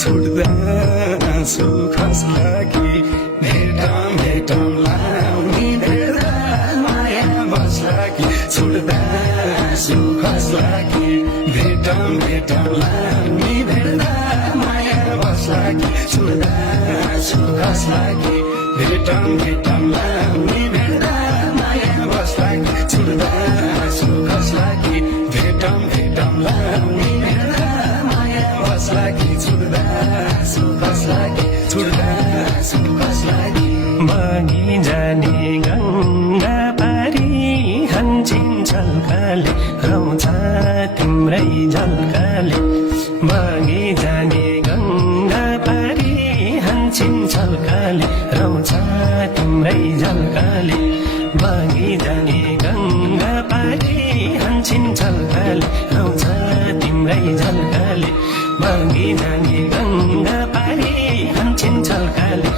छुट्दा सुखस लागि भेटौँ भेटौँ लाउनी भेट्दा माया बस्ला कि छुट्दा सुखस लागि भेटौँ भेटौँ लाउनी भेट्दा माया बस्ला कि छुट्दा सुखस लागि भेटौँ भेटौँ लाउनी भेट्दा माया बस्ला कि छुट्दा सुखस लागि भेटौँ भेटौँ लाउनी भेट्दा माया बस्ला कि छुट्दा सुखस लागि छुट्दा सुखस लागि बगी जाने गङ्गा पारी हन्छिन् झल्काले आउँछ तिम्रै झल्काले बगी जाने गङ्गा पारी हन्छिन् झल्काले आउँछ तिम्रै झल्काले बगी जाने गङ्गा पारी हन्छिन् झल्काले आउँछ तिम्रै झल्काले बगी जाने गङ्गा पारी हन्छिन् झल्काले